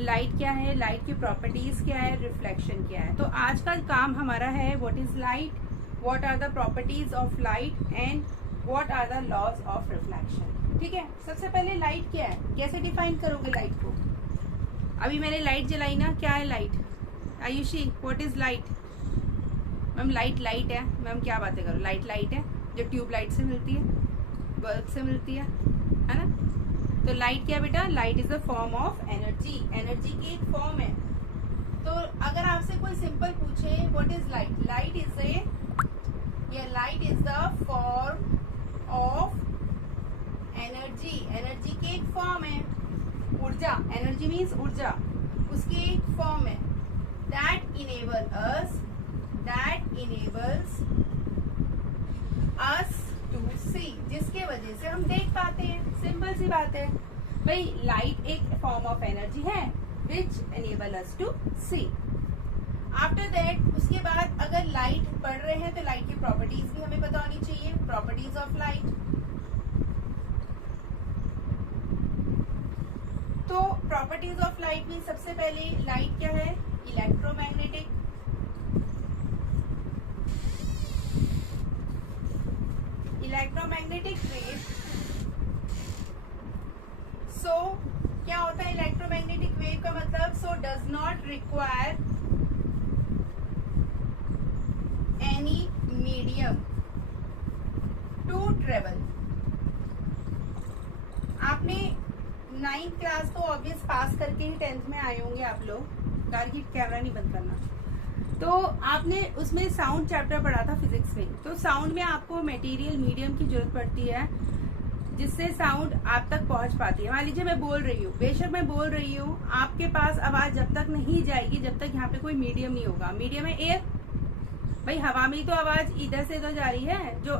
Light क्या है, light की प्रॉपर्टीज क्या है, रिफ्लेक्शन क्या है। तो आज का काम हमारा है what is light, what are the properties of light and what are the laws of reflection. ठीक है, सबसे पहले लाइट क्या है, कैसे डिफाइन करोगे लाइट को। अभी मैंने लाइट जलाई ना, क्या है light, Ayushi what is light. Ma'am light light है, मैम क्या बातें करो, लाइट लाइट है जो ट्यूबलाइट से मिलती है, बल्ब से मिलती है ना। तो लाइट क्या बेटा, light is the form of energy, energy की एक फॉर्म है। तो अगर आपसे कोई सिंपल पूछे what is light, light is a या light is the form of energy, energy की एक फॉर्म है, ऊर्जा, एनर्जी मीन्स ऊर्जा, उसकी एक फॉर्म है। दैट इनेबल्स अस टू सी, जिसके वजह से हम देख पाते हैं। सिंपल सी बात है भाई, लाइट एक फॉर्म ऑफ एनर्जी है which enable us to see. After that उसके बाद अगर लाइट पढ़ रहे हैं तो लाइट की प्रॉपर्टीज भी हमें पता होनी चाहिए, प्रॉपर्टीज ऑफ लाइट। तो प्रॉपर्टीज ऑफ लाइट में सबसे पहले लाइट क्या है, इलेक्ट्रोमैग्नेटिक। इलेक्ट्रोमैग्नेटिक वेव, सो क्या होता है इलेक्ट्रोमैग्नेटिक वेव का मतलब, so does not require any medium to travel. आपने 9th क्लास तो ऑब्वियस पास करके ही 10th में आए होंगे आप लोग। टारगेट कैमरा नहीं बंद करना। तो आपने उसमें साउंड चैप्टर पढ़ा था फिजिक्स में। तो साउंड में आपको मटेरियल मीडियम की जरूरत पड़ती है जिससे साउंड आप तक पहुंच पाती है। मान लीजिए मैं बोल रही हूँ, बेशक मैं बोल रही हूँ, आपके पास आवाज जब तक नहीं जाएगी जब तक यहाँ पे कोई मीडियम नहीं होगा। मीडियम है एयर, भाई हवा में ही तो आवाज इधर से इधर जा रही है। जो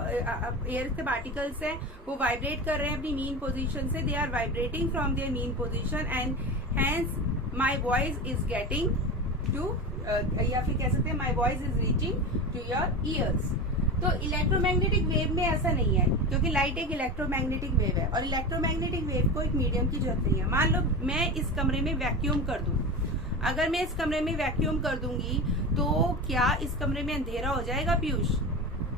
एयर के पार्टिकल्स हैं वो वाइब्रेट कर रहे हैं अपनी मीन पोजीशन से, they are vibrating from their mean position and hence my voice is getting to, या फिर कह सकते हैं my voice is reaching to your ears. तो इलेक्ट्रोमैग्नेटिक वेव में ऐसा नहीं है, क्योंकि लाइट एक इलेक्ट्रोमैग्नेटिक वेव है और इलेक्ट्रोमैग्नेटिक वेव को एक मीडियम की जरूरत नहीं है। मान लो मैं इस कमरे में वैक्यूम कर दूं, अगर मैं इस कमरे में वैक्यूम कर दूंगी तो क्या इस कमरे में अंधेरा हो जाएगा पीयूष।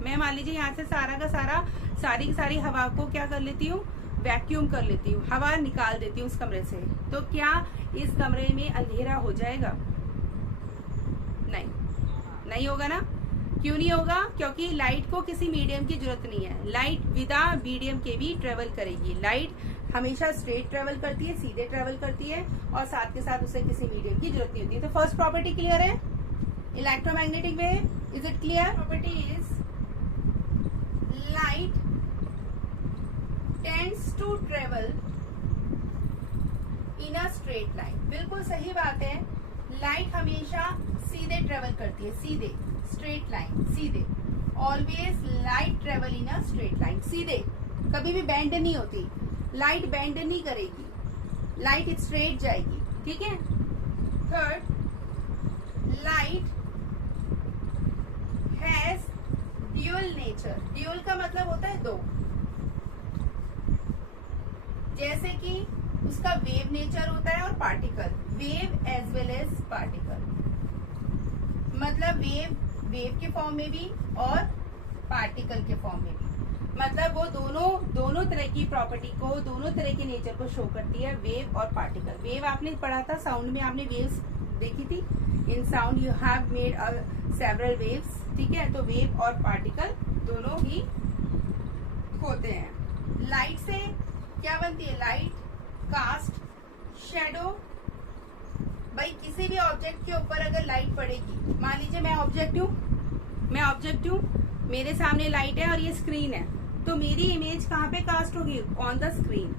मैं मान लीजिए यहाँ से सारा का सारा सारी की सारी हवा को क्या कर लेती हूँ, वैक्यूम कर लेती हूँ, हवा निकाल देती हूँ उस कमरे से, तो क्या इस कमरे में अंधेरा हो जाएगा, नहीं होगा ना। क्यों नहीं होगा, क्योंकि लाइट को किसी मीडियम की जरूरत नहीं है। लाइट विदा मीडियम के भी ट्रेवल करेगी। लाइट हमेशा स्ट्रेट ट्रेवल करती है, सीधे ट्रेवल करती है और साथ के साथ उसे किसी मीडियम की जरूरत नहीं होती है। तो फर्स्ट प्रॉपर्टी क्लियर है, electromagnetic wave, is it clear. Property is light tends to travel in a straight line. बिल्कुल सही बात है, लाइट हमेशा सीधे ट्रेवल करती है, सीधे स्ट्रेट लाइन, सीधे। Always light travel in a straight line, सीधे, कभी भी बेंड नहीं होती। लाइट बेंड नहीं करेगी, लाइट स्ट्रेट जाएगी। ठीक है। Third, light has dual nature. Dual का मतलब होता है दो, जैसे कि उसका वेव नेचर होता है और particle, wave as well as particle. मतलब वेव के फॉर्म में भी और पार्टिकल के फॉर्म में भी, मतलब वो दोनों तरह की प्रॉपर्टी को, दोनों तरह के नेचर को शो करती है, वेव और पार्टिकल। वेव आपने पढ़ा था साउंड में, आपने वेव्स देखी थी। In sound you have made several waves. ठीक है, तो वेव और पार्टिकल दोनों ही होते हैं। लाइट से क्या बनती है, लाइट कास्ट शैडो। भाई किसी भी ऑब्जेक्ट के ऊपर अगर लाइट पड़ेगी, मान लीजिए मैं ऑब्जेक्ट हूँ, मेरे सामने लाइट है और ये स्क्रीन है, तो मेरी इमेज कहाँ पे कास्ट होगी, ऑन द स्क्रीन।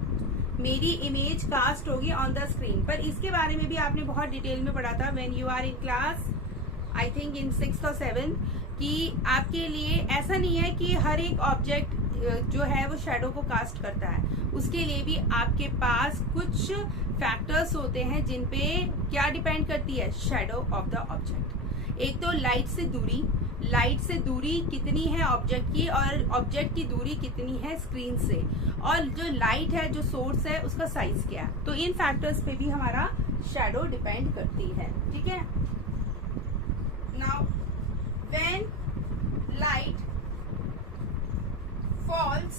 मेरी इमेज कास्ट होगी ऑन द स्क्रीन। पर इसके बारे में भी आपने बहुत डिटेल में पढ़ा था when you are in class, I think in 6th और 7th, कि आपके लिए ऐसा नहीं है कि हर एक ऑब्जेक्ट जो है वो शैडो को कास्ट करता है। उसके लिए भी आपके पास कुछ फैक्टर्स होते हैं जिन पे क्या डिपेंड करती है, शैडो ऑफ द ऑब्जेक्ट। एक तो लाइट से दूरी कितनी है ऑब्जेक्ट की, और ऑब्जेक्ट की दूरी कितनी है स्क्रीन से, और जो लाइट है, जो सोर्स है, उसका साइज क्या है। तो इन फैक्टर्स पे भी हमारा शैडो डिपेंड करती है, ठीक है। Now when light falls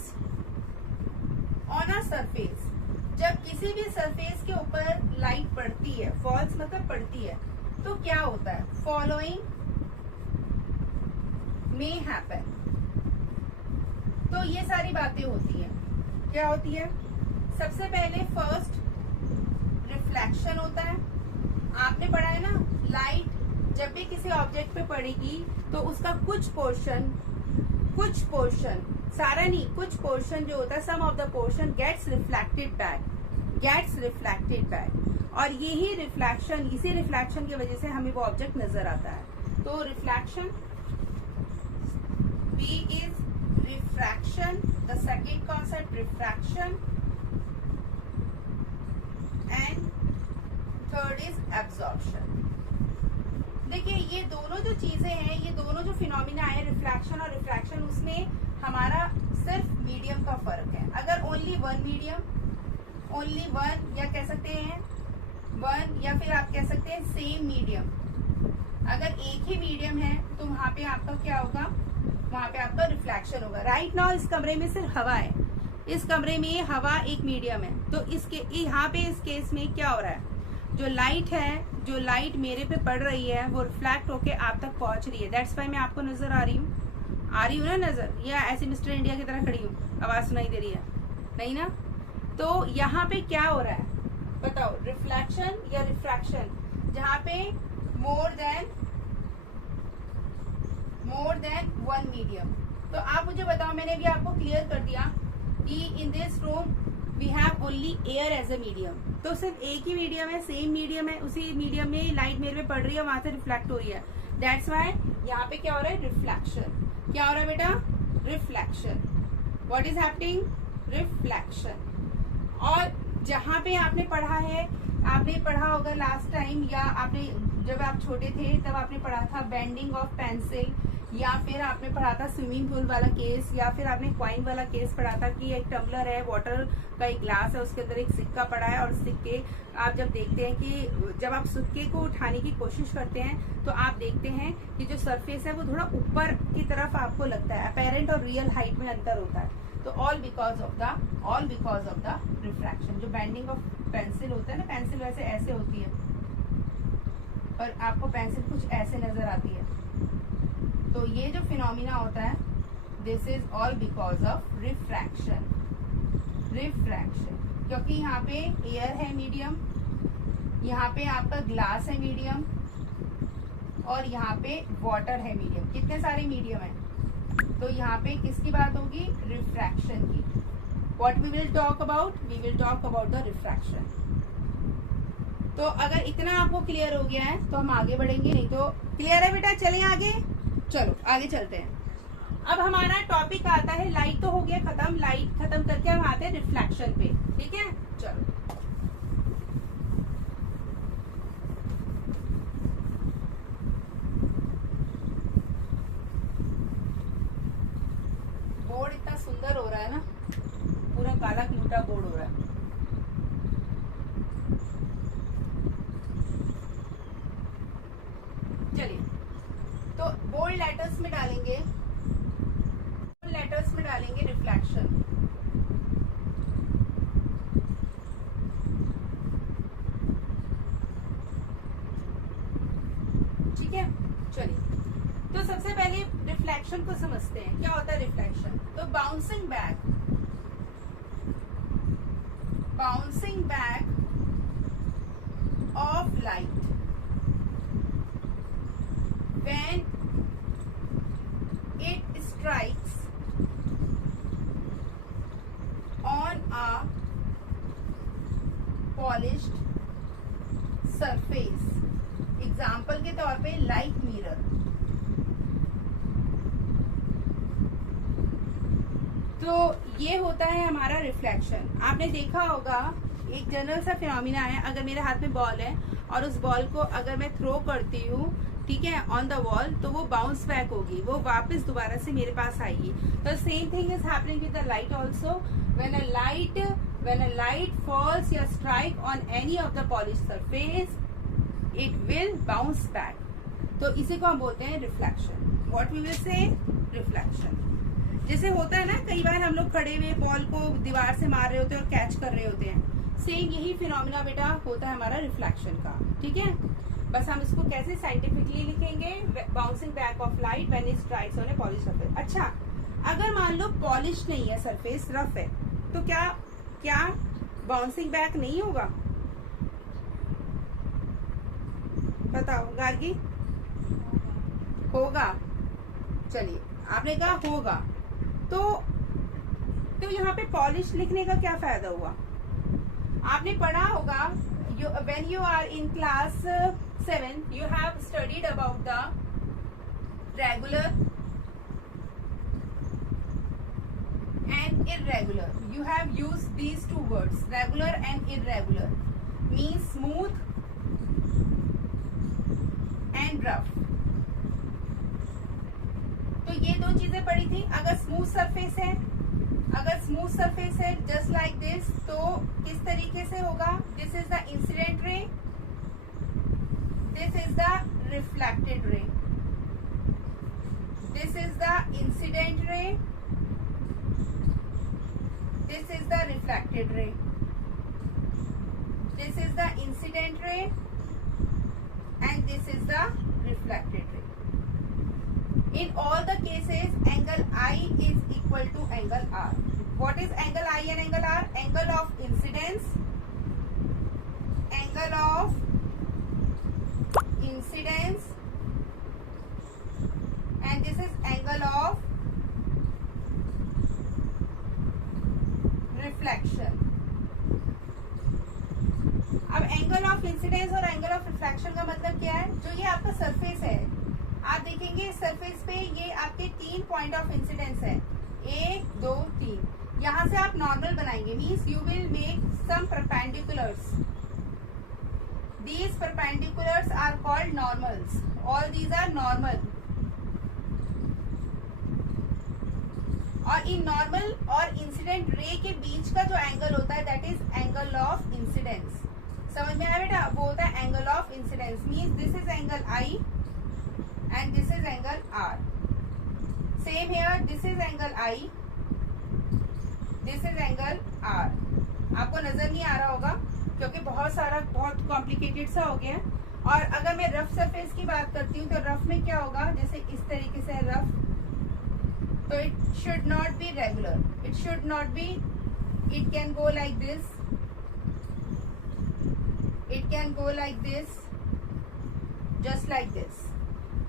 on a surface, जब किसी भी सरफेस के ऊपर लाइट पड़ती है, फॉल्स मतलब पड़ती है, तो क्या होता है, फॉलोइंग मे हैपन। तो ये सारी बातें होती हैं, क्या होती है, सबसे पहले फर्स्ट रिफ्लेक्शन होता है। आपने पढ़ा है ना, लाइट जब भी किसी ऑब्जेक्ट पे पड़ेगी तो उसका कुछ पोर्शन, सारा नहीं, कुछ पोर्शन जो होता है, some of the portion gets reflected back, और यही रिफ्लेक्शन, इसी रिफ्लेक्शन की वजह से हमें वो ऑब्जेक्ट नजर आता है। तो reflection, B is refraction, the second concept refraction, and third is absorption. देखिए ये दोनों जो चीजें हैं, ये दोनों जो फिनोमिना है, रिफ्लेक्शन और रिफ्रैक्शन, उसमें हमारा सिर्फ मीडियम का फर्क है। अगर only one medium, only one, या कह सकते हैं वन, या फिर आप कह सकते हैं सेम मीडियम, अगर एक ही मीडियम है तो वहां पे आपका क्या होगा, वहां पे आपका रिफ्लेक्शन होगा। राइट नाउ इस कमरे में सिर्फ हवा है, इस कमरे में हवा एक मीडियम है, तो इसके यहाँ पे इस केस में क्या हो रहा है, जो लाइट है, जो लाइट मेरे पे पड़ रही है वो रिफ्लेक्ट होके आप तक पहुंच रही है। दैट्स वाई मैं आपको नजर आ रही हूँ ना नजर, या ऐसे मिस्टर इंडिया की तरह खड़ी हूँ, आवाज सुनाई दे रही है, नहीं ना। तो यहाँ पे क्या हो रहा है बताओ, रिफ्लेक्शन या रिफ्रैक्शन, जहाँ पे मोर देन वन मीडियम। तो आप मुझे बताओ, मैंने भी आपको क्लियर कर दिया कि in this room we have only air as a medium, तो सिर्फ एक ही मीडियम है, सेम मीडियम है, उसी मीडियम में लाइट मेरे पे पड़ रही है, वहां से रिफ्लेक्ट हो रही है। दैट्स वाई यहाँ पे क्या हो रहा है, रिफ्लेक्शन। क्या हो रहा है बेटा, reflection. What is happening, reflection. और जहाँ पे आपने पढ़ा है, आपने पढ़ा होगा लास्ट टाइम, या आपने जब आप छोटे थे तब आपने पढ़ा था बेंडिंग ऑफ पेंसिल, या फिर आपने पढ़ा था स्विमिंग पूल वाला केस, या फिर आपने क्वाइन वाला केस पढ़ा था कि एक टम्बलर है, वाटर का एक ग्लास है, उसके अंदर एक सिक्का पड़ा है, और सिक्के आप जब देखते हैं कि जब आप सिक्के को उठाने की कोशिश करते हैं तो आप देखते हैं कि जो सरफेस है वो थोड़ा ऊपर की तरफ आपको लगता है, अपेरेंट और रियल हाइट में अंतर होता है। तो all because of the refraction. जो बेंडिंग ऑफ पेंसिल होता है ना, पेंसिल वैसे ऐसे होती है और आपको पेंसिल कुछ ऐसे नजर आती है, तो ये जो फिनोमिना होता है, this is all because of refraction. क्योंकि यहाँ पे एयर है मीडियम, यहाँ पे आपका ग्लास है मीडियम, और यहाँ पे वाटर है मीडियम। कितने सारे मीडियम है, तो यहाँ पे किसकी बात होगी, रिफ्रैक्शन की। What we will talk about, the refraction. तो अगर इतना आपको क्लियर हो गया है तो हम आगे बढ़ेंगे, नहीं तो क्लियर है बेटा, चलें आगे, चलो आगे चलते हैं। अब हमारा टॉपिक आता है, लाइट तो हो गया खत्म, लाइट खत्म करके हम आते हैं रिफ्लेक्शन पे, ठीक है। चलो बोर्ड इतना सुंदर हो रहा है ना, पूरा काला क्लूटा बोर्ड हो रहा है। चलिए, तो बोल्ड लेटर्स में डालेंगे, रिफ्लेक्शन। ठीक है, चलिए, तो सबसे पहले रिफ्लेक्शन को समझते हैं, क्या होता है रिफ्लेक्शन। तो bouncing back of light when it strikes on a polished surface, example के तौर पे लाइक मिरर। तो ये होता है हमारा रिफ्लेक्शन। आपने देखा होगा एक जनरल सा फिनोमिना है, अगर मेरे हाथ में बॉल है और उस बॉल को अगर मैं थ्रो करती हूँ, ठीक है, ऑन द वॉल, तो वो बाउंस बैक होगी, वो वापस दोबारा से मेरे पास आएगी। तो same thing is happening with the light also. When a light when a light falls या strike on any of the polished surface, it will bounce back. तो इसी को हम बोलते हैं reflection. What we will say? Reflection. जैसे होता है ना, कई बार हम लोग खड़े हुए बॉल को दीवार से मार रहे होते हैं और कैच कर रहे होते हैं. सेम यही फिनोमिना बेटा होता है हमारा रिफ्लेक्शन का. ठीक है, बस हम इसको कैसे साइंटिफिकली लिखेंगे, bouncing back of light when it strikes on A polish surface. अच्छा, अगर मान लो पॉलिश नहीं है, सरफेस रफ है, तो क्या बाउंसिंग बैक नहीं होगा? बताओ गार्गी. होगा. चलिए, आपने कहा होगा, तो यहाँ पे पॉलिश लिखने का क्या फायदा हुआ? आपने पढ़ा होगा, when you are in class 7 you have studied about the regular and irregular. You have used these two words, regular and irregular, means smooth and rough. तो ये दो चीजें पढ़ी थी. अगर स्मूथ सरफेस है जस्ट लाइक दिस, तो किस तरीके से होगा? This is the incident ray, this is the reflected ray. This is the incident ray, this is the reflected ray. This is the incident ray and this is the reflected ray. In all the cases, angle I is equal to angle R. What is angle I and angle R? Angle of incidence, angle of incidence, and this is angle of reflection. अब angle of incidence और angle of reflection का मतलब क्या है? जो ये आपका surface है, आप देखेंगे इस सरफेस पे ये आपके 3 पॉइंट ऑफ इंसिडेंस है, 1 2 3. यहाँ से आप नॉर्मल बनाएंगे, means you will make some perpendiculars. These perpendiculars are called normals. All these are normal. और इन नॉर्मल और इंसिडेंट रे के बीच का जो एंगल होता है, that is angle of incidence. समझ में आया बेटा? वो होता है angle of incidence. Means this is angle I and this is angle R. Same here, this is angle I, this is angle R. आपको नजर नहीं आ रहा होगा क्योंकि बहुत कॉम्प्लिकेटेड सा हो गया. और अगर मैं रफ सरफेस की बात करती हूँ, तो रफ में क्या होगा? जैसे इस तरीके से रफ, तो it should not be regular. It should not be, it can go like this, it can go like this, just like this.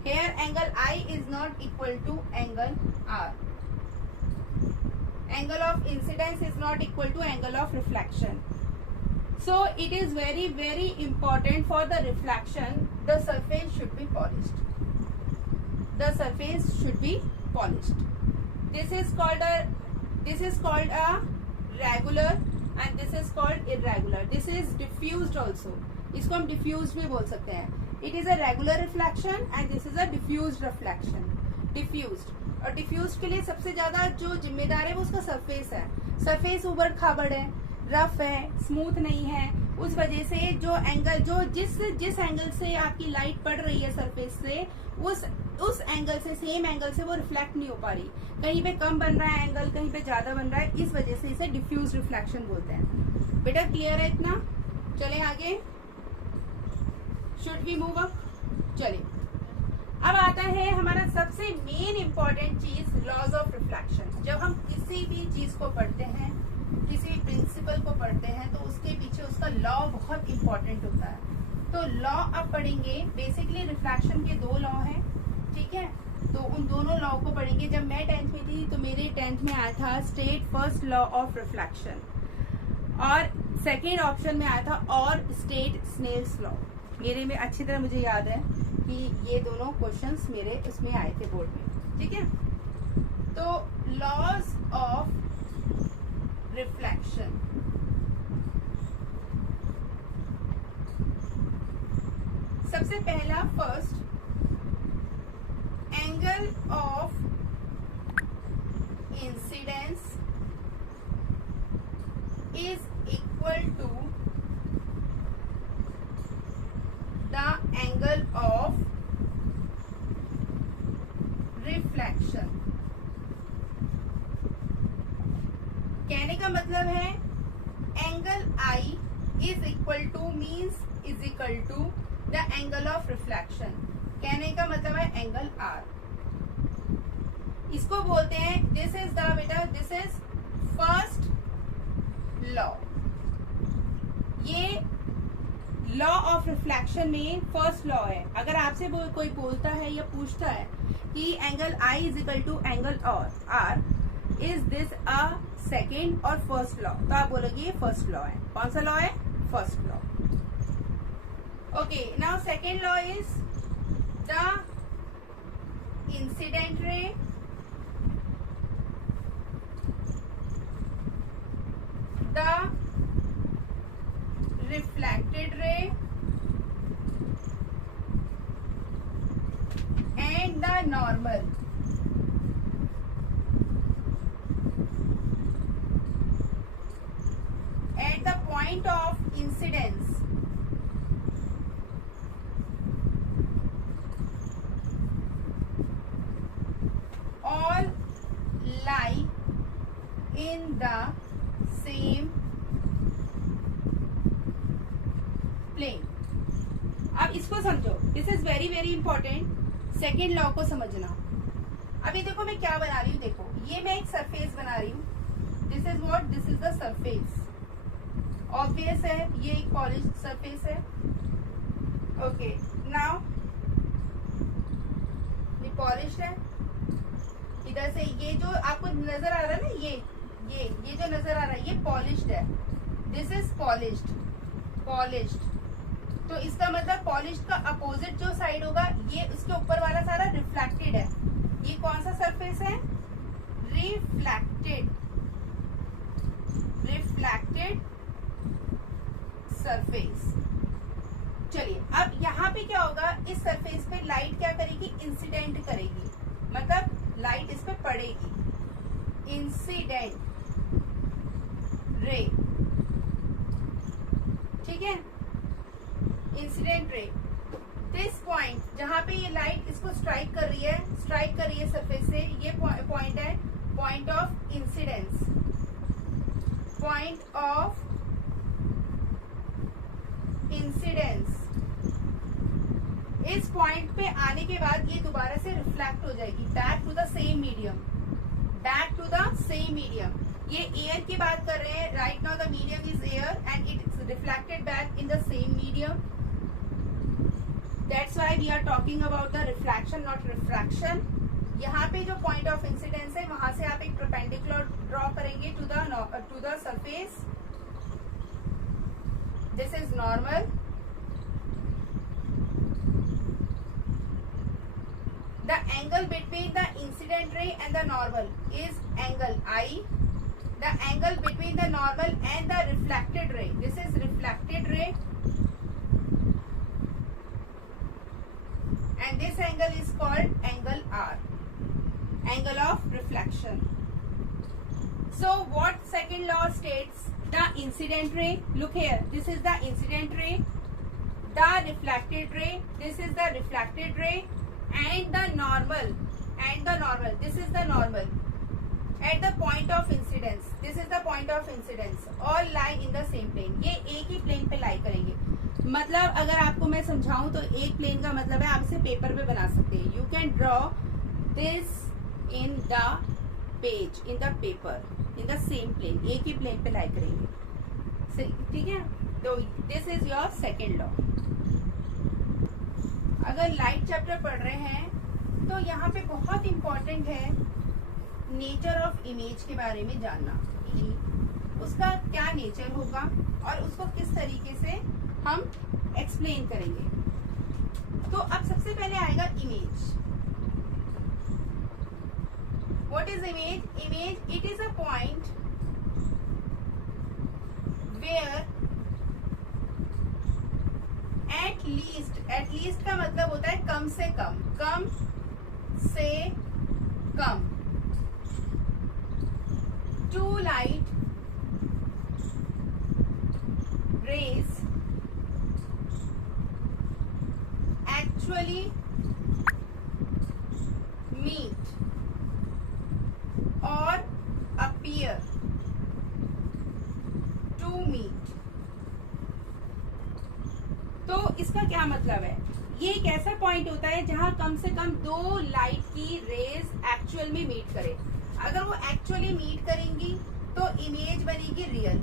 Here angle I is not equal to angle R. Angle of incidence is not equal to angle of reflection. So it is very, very important for the reflection, the surface should be polished. The surface should be polished. This is called a regular and this is called irregular. This is diffused also. इसको हम diffused भी बोल सकते हैं. It is a regular reflection and this is a diffused reflection. Diffused. और diffused के लिए सबसे ज्यादा जो जिम्मेदार है वो उसका सरफेस है. सरफेस उबड़ खाबड़ है, रफ है, स्मूथ नहीं है. उस वजह से जो एंगल, जो जिस एंगल से आपकी लाइट पड़ रही है सरफेस से, उस एंगल से, सेम एंगल से वो रिफ्लेक्ट नहीं हो पा रही. कहीं पे कम बन रहा है एंगल, कहीं पे ज्यादा बन रहा है. इस वजह से इसे डिफ्यूज रिफ्लेक्शन बोलते हैं. बेटा क्लियर है इतना? चले आगे. Should we move up? चलिए, अब आता है हमारा सबसे मेन इंपॉर्टेंट चीज, लॉज ऑफ रिफ्लेक्शन. जब हम किसी भी चीज को पढ़ते हैं, किसी भी प्रिंसिपल को पढ़ते हैं, तो उसके पीछे उसका लॉ बहुत इंपॉर्टेंट होता है. तो लॉ अब पढ़ेंगे. बेसिकली रिफ्लेक्शन के 2 लॉ हैं, ठीक है? तो उन दोनों लॉ को पढ़ेंगे. जब मैं 10th में थी तो मेरे 10th में आया था state first law of reflection, और सेकेंड ऑप्शन में आया था और स्टेट स्नेल्स लॉ. मेरे में अच्छी तरह मुझे याद है कि ये दोनों क्वेश्चंस मेरे उसमें आए थे बोर्ड में, ठीक है? तो लॉज ऑफ रिफ्लेक्शन, सबसे पहला first, angle of incidence is equal to the angle of reflection. कहने का मतलब है angle I is equal to means is equal to the angle of reflection. कहने का मतलब है एंगल आर। इसको बोलते हैं, दिस इज द बेटा, दिस इज फर्स्ट लॉ। ये लॉ ऑफ रिफ्लेक्शन में फर्स्ट लॉ है। अगर आपसे कोई बोलता है या पूछता है कि angle I is equal to angle R, is this a second और फर्स्ट लॉ, तो आप बोलोगे ये फर्स्ट लॉ है। कौन सा लॉ है? First law. Okay, now second law is the incident ray the reflected ray and the normal at the point of incidence all lie in the same plane. अब इसको समझो, this is very very important, second law को समझना। अभी देखो मैं क्या बना रही हूँ, देखो ये मैं एक सरफेस बना रही हूँ। This is what, this is the surface. Obvious है ये एक पॉलिश सरफेस है। ओके, नाउ ये पॉलिश है। इधर से ये जो आपको नजर आ रहा है ना, ये जो नजर आ रहा है ये पॉलिश्ड है। This is polished. तो इसका मतलब पॉलिश्ड का अपोजिट जो साइड होगा, ये उसके ऊपर वाला सारा रिफ्लेक्टेड है। ये कौन सा सरफेस है? Reflected surface. चलिए, अब यहाँ पे क्या होगा, इस सरफेस पे लाइट क्या करेगी? इंसिडेंट करेगी, मतलब लाइट इस पे पड़ेगी। इंसिडेंट रे, ठीक है, इंसिडेंट रे। दिस पॉइंट जहां पे ये लाइट इसको स्ट्राइक कर रही है सरफेस से, ये पॉइंट है point of incidence. Point of incidence. इस पॉइंट पे आने के बाद ये दोबारा से रिफ्लेक्ट हो जाएगी back to the same medium, back to the same medium. ये एयर की बात कर रहे हैं। Right now the medium is air and it is reflected back in the same medium. That's why we are talking about the reflection, not refraction. यहाँ पे जो point of incidence है, वहां से आप एक परपेंडिकुलर ड्रॉ करेंगे to the surface. This is normal. The angle between the incident ray and the normal is angle I. The angle between the normal and the reflected ray, this is reflected ray, and this angle is called angle R, angle of reflection. So what second law states? The incident ray, look here, this is the incident ray, the reflected ray, this is the reflected ray, and the normal, this is the normal at the point of incidence, this is the point of incidence, all lie in the same plane। ये एक ही plane पे lie करेंगे। मतलब अगर आपको मैं समझाऊं तो एक प्लेन का मतलब है आप इसे पेपर पे बना सकते हैं। You can draw this in the page, in the paper, in the same plane, एक ही प्लेन पे लाई करेंगे, ठीक है। तो this is your second law. अगर लाइट चैप्टर पढ़ रहे हैं तो यहाँ पे बहुत इंपॉर्टेंट है नेचर ऑफ इमेज के बारे में जानना, उसका क्या नेचर होगा और उसको किस तरीके से हम एक्सप्लेन करेंगे। तो अब सबसे पहले आएगा image. What is image? Image, it is a point where at least का मतलब होता है कम से कम, कम से कम, two light rays actually meet or appear to meet। तो इसका क्या मतलब है? ये एक ऐसा पॉइंट होता है जहां कम से कम दो लाइट की रेज एक्चुअल में मीट करे। अगर वो एक्चुअली मीट करेंगी तो इमेज बनेगी रियल,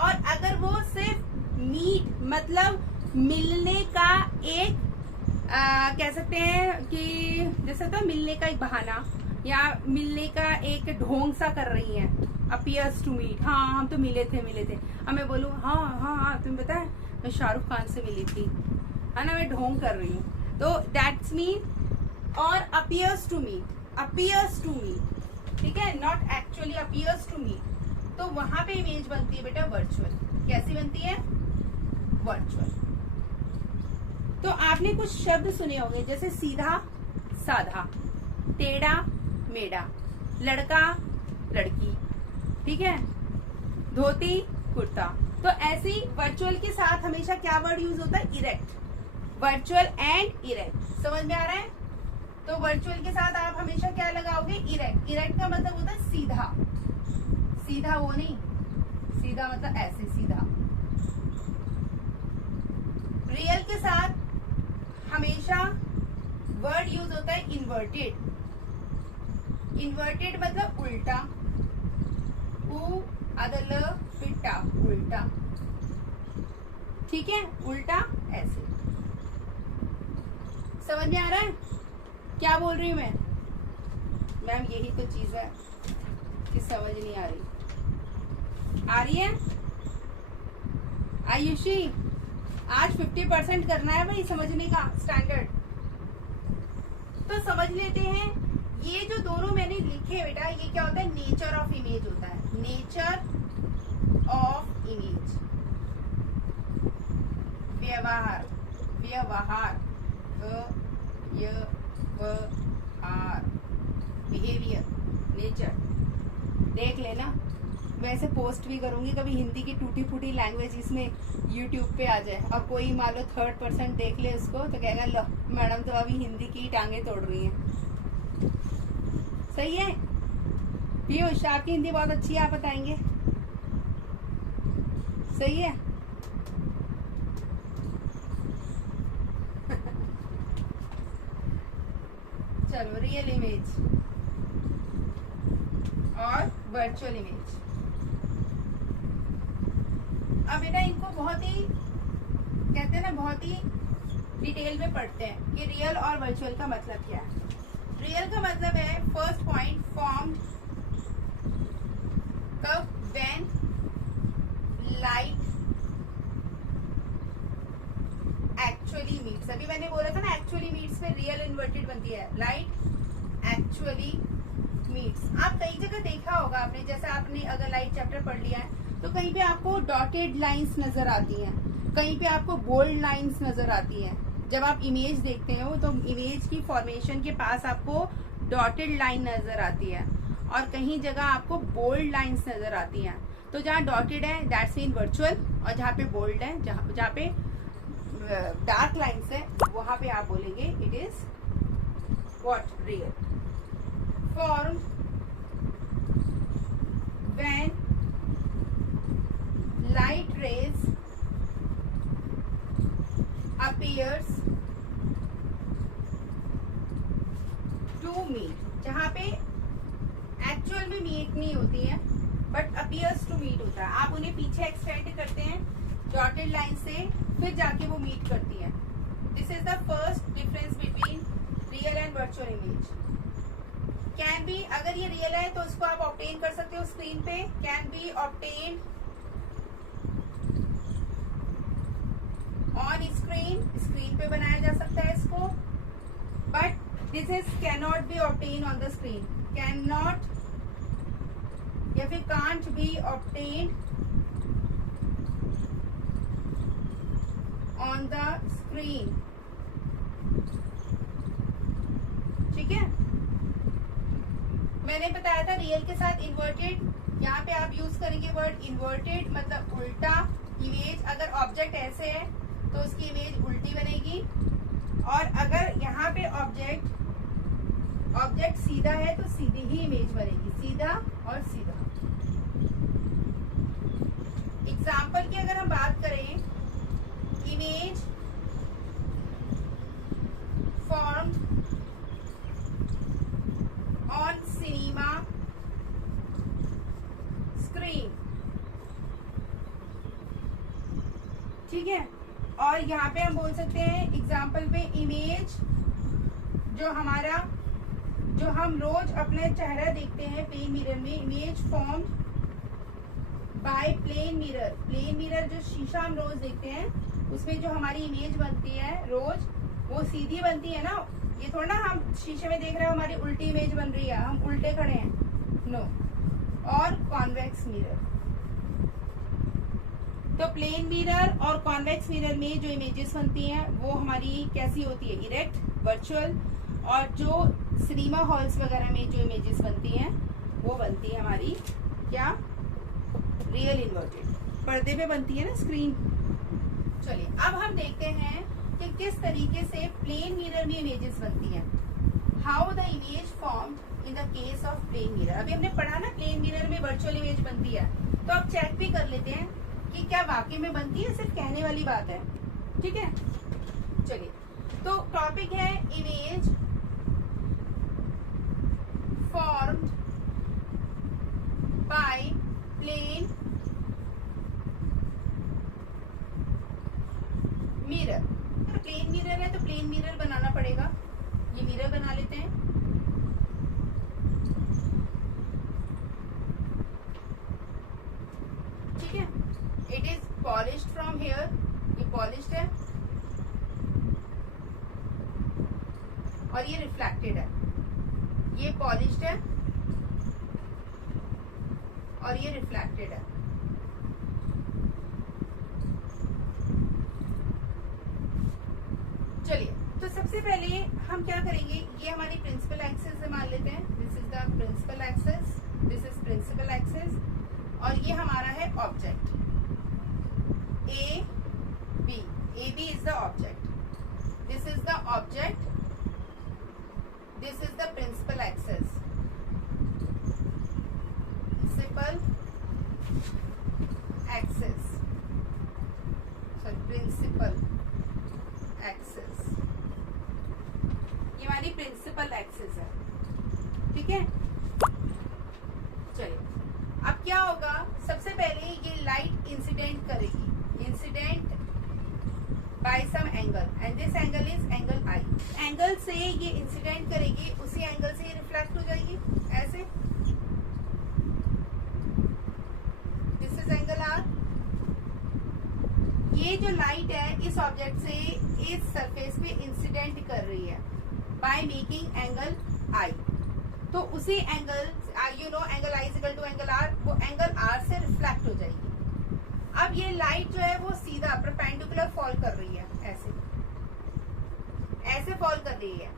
और अगर वो सिर्फ मीट मतलब मिलने का एक कह सकते हैं कि जैसे तो मिलने का एक बहाना या मिलने का एक ढोंग सा कर रही हैं, अपीयर्स टू मीट, हाँ हम तो मिले थे। अब मैं बोलूँ हाँ हाँ हाँ तुम्हें पता है मैं शाहरुख खान से मिली थी, है ना, मैं ढोंग कर रही हूँ, तो दैट्स मीन। और अपीयर्स टू मीट, ठीक है, not actually appears to meet, तो वहां पे इमेज बनती है बेटा वर्चुअल। कैसी बनती है? वर्चुअल। तो आपने कुछ शब्द सुने होंगे जैसे सीधा साधा, टेढ़ा मेढ़ा, लड़का लड़की, ठीक है, धोती कुर्ता। तो ऐसे ही वर्चुअल के साथ हमेशा क्या वर्ड यूज होता है? इरेक्ट। वर्चुअल एंड इरेक्ट, समझ में आ रहा है? तो वर्चुअल के साथ आप हमेशा क्या लगाओगे? इरेक्ट। इरेक्ट का मतलब होता है सीधा, सीधा वो नहीं, सीधा मतलब ऐसे सीधा। रियल के साथ हमेशा वर्ड यूज होता है इन्वर्टेड। इन्वर्टेड मतलब उल्टा, उ अदल पिटा, उल्टा, ठीक है, उल्टा ऐसे। समझ में आ रहा है क्या बोल रही हूं मैं? मैम यही तो चीज है कि समझ नहीं आ रही। आ रही है आयुषी? आज 50% करना है भाई समझने का स्टैंडर्ड। तो समझ लेते हैं, ये जो दोनों मैंने लिखे बेटा, ये क्या होता है? नेचर ऑफ इमेज होता है। नेचर ऑफ इमेज, व्यवहार, व्यवहार, बिहेवियर, नेचर। देख लेना, वैसे पोस्ट भी करूंगी कभी हिंदी की टूटी फूटी लैंग्वेज इसमें यूट्यूब पे आ जाए और कोई मान लो 3rd देख ले उसको तो कहेगा लो मैडम तो अभी हिंदी की टांगे तोड़ रही हैं। सही है पीयूष? आपकी हिंदी बहुत अच्छी है, आप बताएंगे। सही है चलो, रियल इमेज और वर्चुअल इमेज। अब बेटा इनको बहुत ही कहते हैं ना, बहुत ही डिटेल में पढ़ते हैं कि रियल और वर्चुअल का मतलब क्या है। रियल का मतलब है फर्स्ट पॉइंट, फॉर्म्ड कब? When light actually meets. अभी मैंने बोला था ना एक्चुअली मीट्स में रियल इन्वर्टेड बनती है, लाइट एक्चुअली मीट्स। आप कई जगह देखा होगा आपने, जैसे आपने अगर लाइट चैप्टर पढ़ लिया है तो कहीं पे आपको डॉटेड लाइंस नजर आती हैं, कहीं पे आपको बोल्ड लाइंस नजर आती हैं। जब आप इमेज देखते हो तो इमेज की फॉर्मेशन के पास आपको डॉटेड लाइन नजर आती है और कहीं जगह आपको बोल्ड लाइंस नजर आती हैं। तो जहाँ डॉटेड है दैट्स मीन वर्चुअल, और जहाँ पे बोल्ड है, जहाँ पे डार्क लाइंस है, वहां पे आप बोलेंगे it is what? Real. Form when light rays appears to meet, जहाँ पे एक्चुअल में मीट नहीं होती है बट appears to meet होता है। आप उन्हें पीछे एक्सटेंड करते हैं डॉटेड लाइन से, फिर जाके वो मीट करती है। This is the first difference between real and virtual image. Can be, अगर ये रियल है तो उसको आप ऑब्टेन कर सकते हो स्क्रीन पे, can be obtain on screen पे बनाया जा सकता है इसको, but this is can not be obtain on the screen, can not या फिर can't be obtain on the screen. ठीक है, मैंने बताया था रियल के साथ इन्वर्टेड, यहाँ पे आप यूज करेंगे वर्ड इन्वर्टेड मतलब उल्टा, इमेज अगर ऑब्जेक्ट ऐसे है तो उसकी इमेज उल्टी बनेगी, और अगर यहाँ पे ऑब्जेक्ट सीधा है तो सीधी ही इमेज बनेगी, सीधा और सीधा। एग्जाम्पल की अगर हम बात करें, image formed on cinema screen, ठीक है। और यहाँ पे हम बोल सकते हैं एग्जाम्पल पे, इमेज जो हम रोज अपने चेहरा देखते हैं प्लेन मिरर में, image formed by plane mirror. Plane mirror जो शीशा हम रोज देखते हैं उसमें जो हमारी इमेज बनती है रोज, वो सीधी बनती है ना। ये थोड़ा ना हम शीशे में देख रहे हो हमारी उल्टी इमेज बन रही है, हम उल्टे खड़े हैं, नो। और कॉन्वेक्स मिरर, तो प्लेन मिरर और कॉन्वेक्स मिरर में जो इमेजेस बनती हैं वो हमारी कैसी होती है, इरेक्ट, वर्चुअल। और जो सिनेमा हॉल्स वगैरह में जो इमेजेस बनती हैं वो बनती है हमारी क्या, रियल इन्वर्टेड, पर्दे पे बनती है ना स्क्रीन। चलिए अब हम देखते हैं कि किस तरीके से प्लेन मिरर में इमेजेस बनती हैं। How the image formed in the case of plane mirror. अभी हमने पढ़ा ना प्लेन मिरर में वर्चुअल इमेज बनती है, तो अब चेक भी कर लेते हैं कि क्या वाकई में बनती है, सिर्फ कहने वाली बात है, ठीक है। चलिए, तो टॉपिक है image formed by plane mirror. Plane mirror है तो प्लेन मिरर बनाना पड़ेगा, ये मिरर बना लेते हैं। ठीक है, it is polished from here, ये पॉलिश्ड है और ये रिफ्लेक्टेड है, ये पॉलिश्ड है और ये रिफ्लेक्टेड है। चलिए, तो सबसे पहले हम क्या करेंगे, ये हमारी प्रिंसिपल एक्सिस से मान लेते हैं, this is the principal axis, this is principal axis, और ये हमारा है object A B is the object, this is the object, this is the principal axis, principal axis, sorry principal axis, ये हमारी प्रिंसिपल एक्सिस है, ठीक है। चलिए, अब क्या होगा, सबसे पहले ये लाइट इंसिडेंट करेगी, incident by some angle, and this angle is angle I. Angle से ये इंसिडेंट करेगी, उसी एंगल से ये रिफ्लेक्ट हो जाएगी, ऐसे, दिस इज एंगल आर। ये जो लाइट है इस ऑब्जेक्ट से इस सरफेस पे इंसिडेंट कर रही है बाय मेकिंग एंगल आई, तो उसी angle, you know angle I is equal to angle R, वो एंगल आर से रिफ्लेक्ट हो जाएगी। अब ये लाइट जो है वो सीधा परपेंडिकुलर फॉल कर रही है, ऐसे फॉल कर रही है।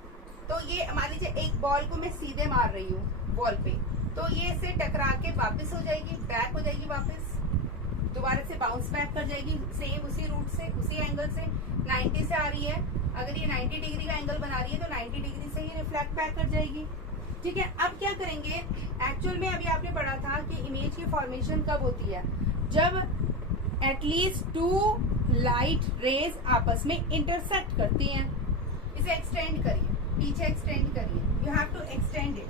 तो ये मान लीजिए एक बॉल को मैं सीधे मार रही हूँ वॉल पे, तो ये इससे टकरा के वापस हो जाएगी, बैक हो जाएगी, वापस दोबारा से बाउंस बैक कर जाएगी, सेम उसी रूट से, उसी एंगल से। 90 से आ रही है, अगर ये 90 डिग्री का एंगल बना रही है तो 90 डिग्री से ही रिफ्लेक्ट बैक कर जाएगी, ठीक है। अब क्या करेंगे, एक्चुअल में अभी आपने पढ़ा था कि इमेज की फॉर्मेशन कब होती है, जब एटलीस्ट 2 लाइट रेज आपस में इंटरसेक्ट करती हैं। इसे एक्सटेंड करिए, पीछे एक्सटेंड करिए, you have to extend it.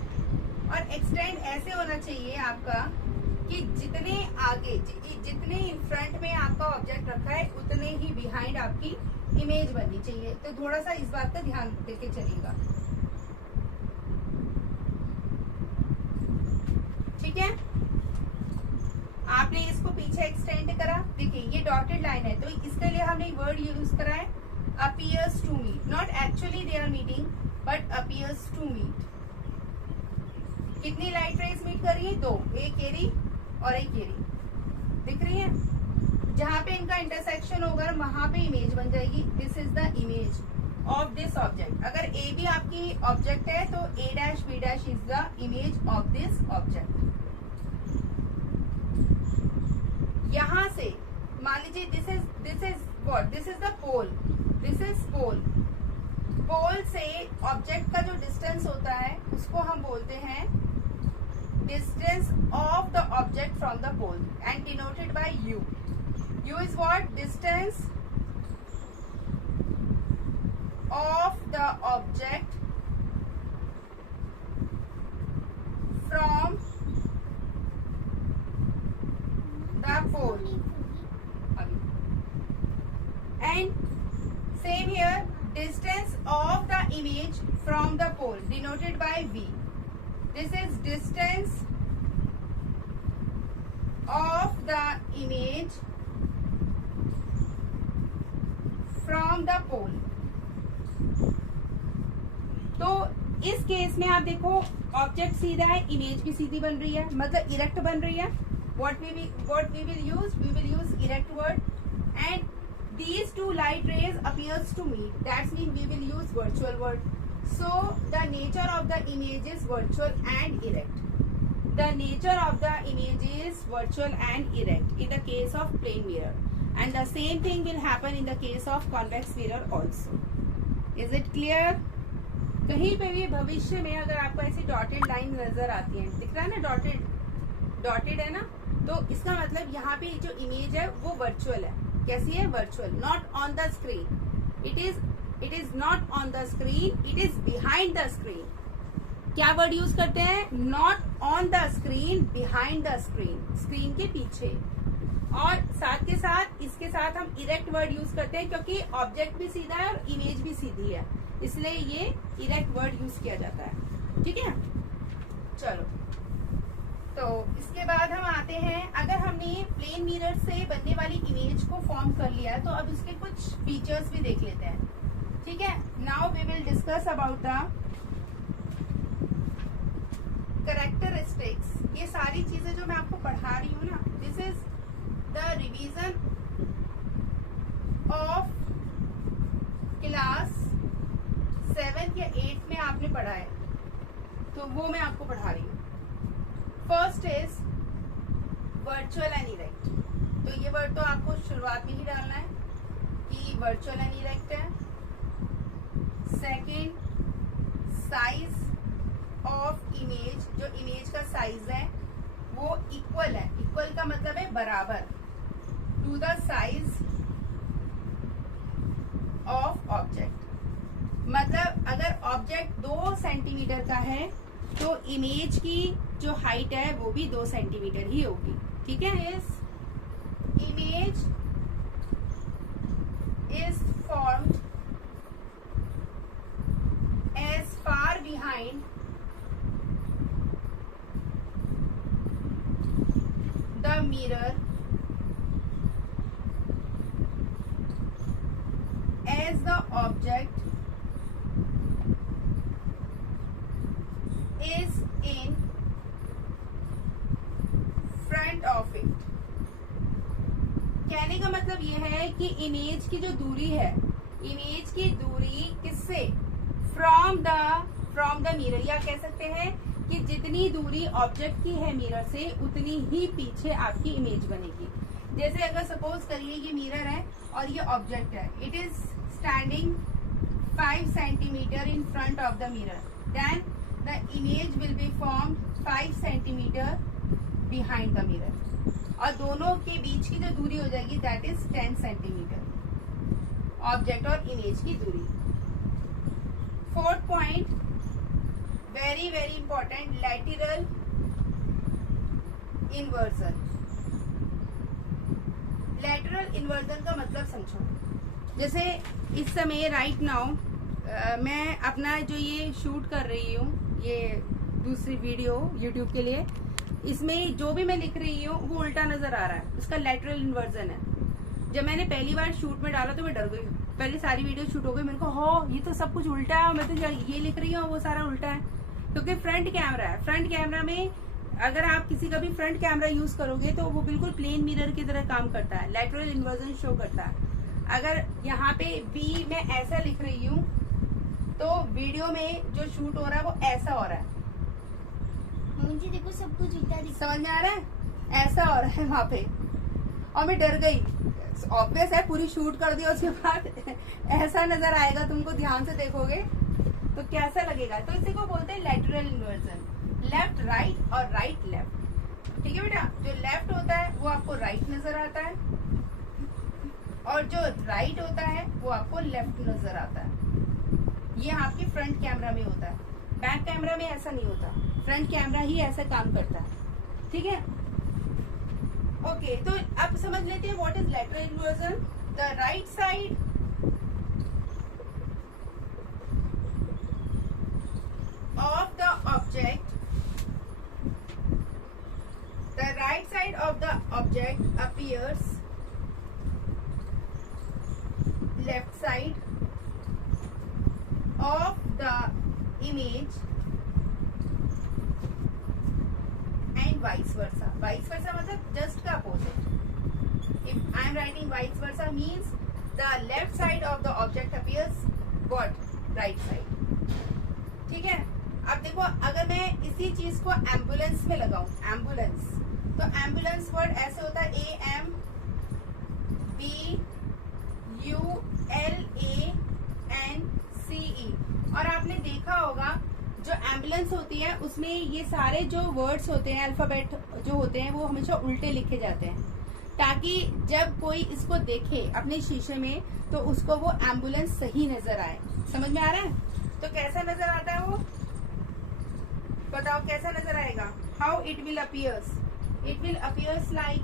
और एक्सटेंड ऐसे होना चाहिए आपका कि जितने आगे, जितने इन फ्रंट में आपका ऑब्जेक्ट रखा है उतने ही बिहाइंड आपकी इमेज बननी चाहिए। तो थोड़ा सा इस बात का ध्यान देके चलिएगा, ठीक है। आपने इसको पीछे एक्सटेंड करा, देखिए ये डॉटेड लाइन है, तो इसके लिए हमने वर्ड यूज करा है appears to meet, not actually they are meeting but appears to meet। कितनी लाइट रेज मीट कर रही है, 2, एक ये रही और एक ये रही, दिख रही है। जहां पे इनका इंटरसेक्शन होगा वहां पे इमेज बन जाएगी, this is the image of this object. अगर ए भी आपकी ऑब्जेक्ट है तो a dash b dash is the image of this object. यहां से मान लीजिए this is what, this is the pole, this is pole. Pole से ऑब्जेक्ट का जो डिस्टेंस होता है उसको हम बोलते हैं distance of the object from the pole and denoted by U. U is what, distance of the object from the pole. And same here, distance of the image from the pole denoted by V. This is distance of the image from the pole. तो इस case में आप देखो object सीधा है, image भी सीधी बन रही है, मतलब इरेक्ट बन रही है। What we will use? We will use erect word, and these two light rays appears to meet. That means we will use virtual word. So the nature of the image is virtual and erect. The nature of the image is virtual and erect in the case of plane mirror, and the same thing will happen in the case of convex mirror also. Is it clear? कहीं पे भी भविष्य में अगर आपको ऐसी dotted line नजर आती है, दिख रहा है ना, डॉटेड है ना, तो इसका मतलब यहाँ पे जो इमेज है वो वर्चुअल है। कैसी है? Virtual, not on the screen. It is not on the screen, it is behind the screen. क्या वर्ड यूज करते हैं? Not on the screen, behind the screen, screen के पीछे। और साथ के साथ इसके साथ हम इरेक्ट वर्ड यूज करते हैं क्योंकि ऑब्जेक्ट भी सीधा है और इमेज भी सीधी है, इसलिए ये इरेक्ट वर्ड यूज किया जाता है। ठीक है, चलो तो इसके बाद हम आते हैं, अगर हमने प्लेन मिरर से बनने वाली इमेज को फॉर्म कर लिया तो अब इसके कुछ फीचर्स भी देख लेते हैं। ठीक है, now we will discuss about the characteristics. ये सारी चीजें जो मैं आपको पढ़ा रही हूँ ना, this is the revision of class 7th या 8th में आपने पढ़ा है, तो वो मैं आपको पढ़ा रही हूँ। First is virtual and erect. तो ये वर्ड तो आपको शुरुआत में ही डालना है कि वर्चुअल एंड इरेक्ट है। सेकंड, साइज ऑफ इमेज, जो इमेज का साइज है वो इक्वल है। इक्वल का मतलब है बराबर, to the size of object. मतलब अगर ऑब्जेक्ट 2 सेंटीमीटर का है तो इमेज की जो हाइट है वो भी 2 सेंटीमीटर ही होगी। ठीक है, इस image is formed as far behind the mirror as the object is in front of it। कहने का मतलब यह है कि इमेज की जो दूरी है, इमेज की दूरी किससे? फ्रॉम द मिरर, या कह सकते हैं कि जितनी दूरी ऑब्जेक्ट की है मिरर से उतनी ही पीछे आपकी इमेज बनेगी। जैसे अगर सपोज करिए ये मिरर है और ये ऑब्जेक्ट है, it is standing 5 centimetre in front of the mirror, then the image will be formed 5 centimeter behind the mirror, और दोनों के बीच की जो दूरी हो जाएगी that is 10 सेंटीमीटर, ऑब्जेक्ट और इमेज की दूरी। Fourth point, very very important, lateral inversion. Lateral inversion का मतलब समझो। जैसे इस समय राइट नाउ मैं अपना जो ये शूट कर रही हूँ, ये दूसरी वीडियो यूट्यूब के लिए, इसमें जो भी मैं लिख रही हूँ वो उल्टा नजर आ रहा है, उसका लैटरल इन्वर्जन है। जब मैंने पहली बार शूट में डाला तो मैं डर गई, पहले सारी वीडियो शूट हो गई, मेरे को हो ये तो सब कुछ उल्टा है, मैं तो ये लिख रही हूँ वो सारा उल्टा है, क्योंकि फ्रंट कैमरा है। फ्रंट कैमरा में अगर आप किसी का भी फ्रंट कैमरा यूज करोगे तो वो बिल्कुल प्लेन मिरर की तरह काम करता है, लैटरल इन्वर्जन शो करता है। अगर यहाँ पे बी मैं ऐसा लिख रही हूँ तो वीडियो में जो शूट हो रहा है वो ऐसा हो रहा है। मुझे देखो सब कुछ उल्टा दिख, समझ में आ रहा है? ऐसा हो रहा है वहाँ पे, और मैं डर गई, ऑब्वियस है, पूरी शूट कर दिया, उसके बाद ऐसा नजर आएगा, तुमको ध्यान से देखोगे तो कैसा लगेगा। तो इसी को बोलते हैं लैटरल इन्वर्जन, लेफ्ट राइट और राइट लेफ्ट। ठीक है बेटा, जो लेफ्ट होता है वो आपको राइट नजर आता है और जो राइट होता है वो आपको लेफ्ट नजर आता है। ये आपके फ्रंट कैमरा में होता है, बैक कैमरा में ऐसा नहीं होता, फ्रंट कैमरा ही ऐसा काम करता है। ठीक है, ओके, तो अब समझ लेते हैं what is lateral inversion. The right side of the object, the right side of the object appears left side of the image and vice versa. Vice versa मतलब just का opposite. If I am writing vice versa means the left side of the object appears what? Right side. ठीक है, अब देखो अगर मैं इसी चीज को एम्बुलेंस में लगाऊं, एम्बुलेंस, तो एम्बुलेंस वर्ड ऐसे होता है AMBULANCE। और आपने देखा होगा जो एम्बुलेंस होती है उसमें ये सारे जो वर्ड्स होते हैं, अल्फाबेट जो होते हैं, वो हमेशा उल्टे लिखे जाते हैं, ताकि जब कोई इसको देखे अपने शीशे में तो उसको वो एम्बुलेंस सही नजर आए। समझ में आ रहा है? तो कैसा नजर आता है वो, बताओ कैसा नजर आएगा? How it will appears? It will appears like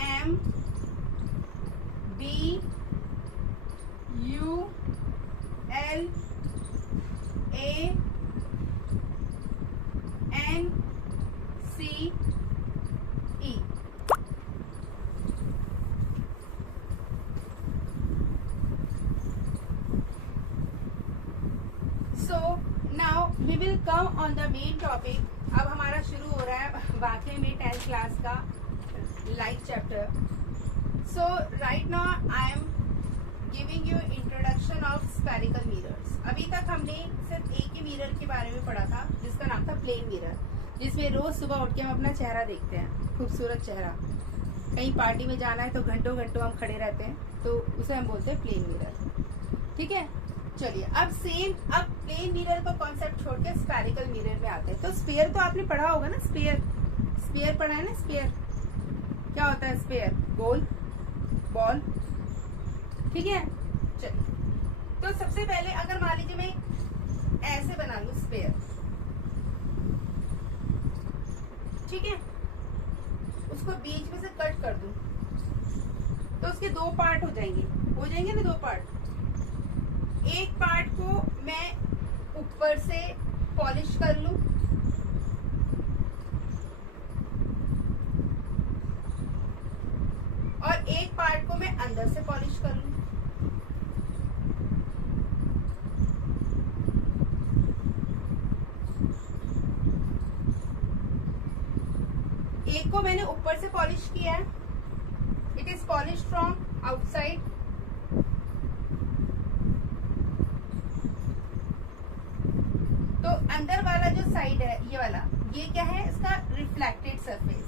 AMBULANCE। So now we will come on the main topic। अब हमारा शुरू हो रहा है वाकई में 10th क्लास का light chapter. So right now I am giving you introduction of spherical mirrors। अभी तक हमने सिर्फ एक ही मिरर के बारे में पढ़ा था जिसका नाम था प्लेन मिरर, जिसमें रोज सुबह उठ के हम अपना चेहरा देखते हैं, खूबसूरत चेहरा। कहीं पार्टी में जाना है तो घंटों घंटों हम खड़े रहते हैं, तो उसे हम बोलते हैं प्लेन मिरर। ठीक है, चलिए अब प्लेन मिरर का कॉन्सेप्ट छोड़ के स्फेरिकल मिरर में आते हैं। तो स्फीयर तो आपने पढ़ा होगा ना, स्फीयर पढ़ा है ना। स्फीयर क्या होता है? स्फीयर गोल बॉल। ठीक है, चलिए तो सबसे पहले अगर मान लीजिए मैं ऐसे बना लूं स्फीयर, ठीक है, उसको बीच में से कट कर दूं तो उसके दो पार्ट हो जाएंगे ना, दो पार्ट। एक पार्ट को मैं ऊपर से पॉलिश कर लूं और एक पार्ट को मैं अंदर से पॉलिश कर लूं। एक को मैंने ऊपर से पॉलिश किया है, it is polish from outside, तो अंदर वाला जो साइड है ये वाला, ये क्या है? इसका रिफ्लेक्टेड सरफेस।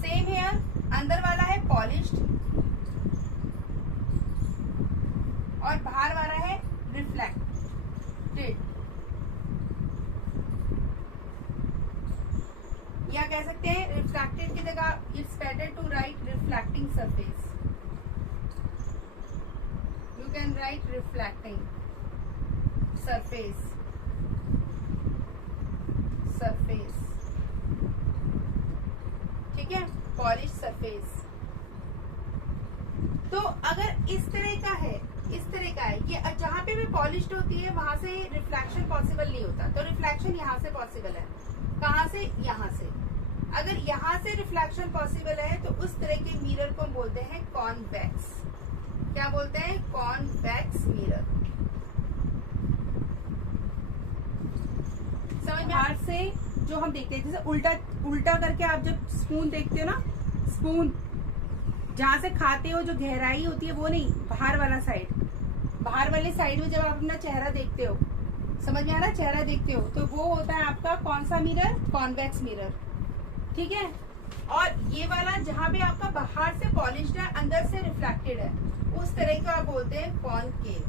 सेम हेयर, अंदर वाला है पॉलिश्ड और बाहर वाला है रिफ्लेक्टेड, या कह सकते हैं रिफ्लेक्टेड की जगह it's better to write reflecting surface. You can write reflecting surface। ठीक है, पॉलिश सरफेस। तो अगर इस तरह का है, ये जहाँ पे भी पॉलिश्ड होती है वहां से रिफ्लेक्शन पॉसिबल नहीं होता, तो रिफ्लेक्शन यहाँ से पॉसिबल है। कहाँ से? यहाँ से। अगर यहाँ से रिफ्लेक्शन पॉसिबल है तो उस तरह के मिरर को बोलते हैं कॉन्वेक्स। क्या बोलते हैं? Convex mirror. समझ में? बाहर से जो हम देखते हैं, जैसे उल्टा करके आप जब स्पून देखते हो ना, स्पून जहाँ से खाते हो जो गहराई होती है वो नहीं, बाहर वाला साइड, बाहर वाले साइड में जब आप अपना चेहरा देखते हो समझ में आ रहा है? चेहरा देखते हो तो वो होता है आपका कौन सा मिरर? कॉन्वेक्स मिरर, ठीक है। और ये वाला जहाँ पे आपका बाहर से पॉलिश्ड है, अंदर से रिफ्लेक्टेड है, उस तरह को आप बोलते हैं कॉनकेव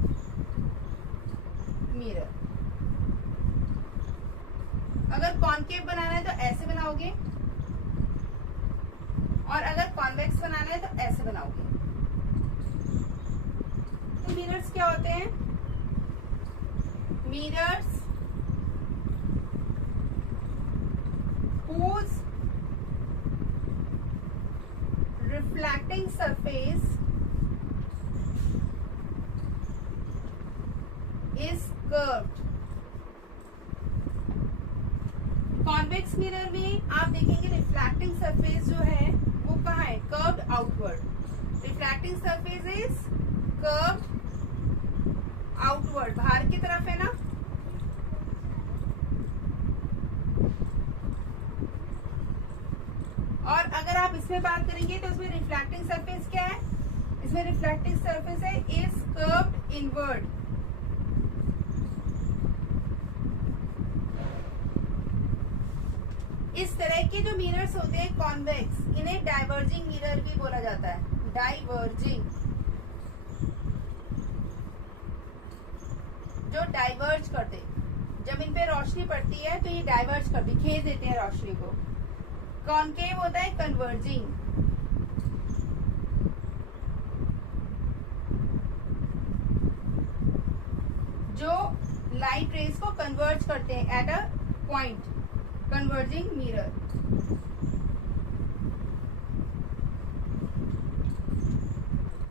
मिरर। अगर कॉनकेव बनाना है तो ऐसे बनाओगे, और अगर कॉन्वेक्स बनाना है तो ऐसे बनाओगे। तो मिरर्स क्या होते हैं? Mirrors whose reflecting surface is curved। Convex mirror में आप देखेंगे रिफ्लेक्टिंग सरफेस जो है वो कहाँ है? Curved outward. Reflecting surface is curved outward, बाहर की तरफ है ना। और अगर आप इसमें बात करेंगे तो इसमें रिफ्लेक्टिंग सरफेस क्या है? इसमें रिफ्लेक्टिंग सरफेस है इज कर्व्ड इनवर्ड। इस तरह के जो मिरर्स होते हैं कॉन्वेक्स, इन्हें डाइवर्जिंग मिरर भी बोला जाता है। डाइवर्जिंग, जो डाइवर्ज करते, जब इन पे रोशनी पड़ती है तो ये डाइवर्ज करती, खींच देते हैं रोशनी को। कॉनकेव होता है कन्वर्जिंग, जो लाइट रेज को कन्वर्ज करते हैं at a point, converging mirror.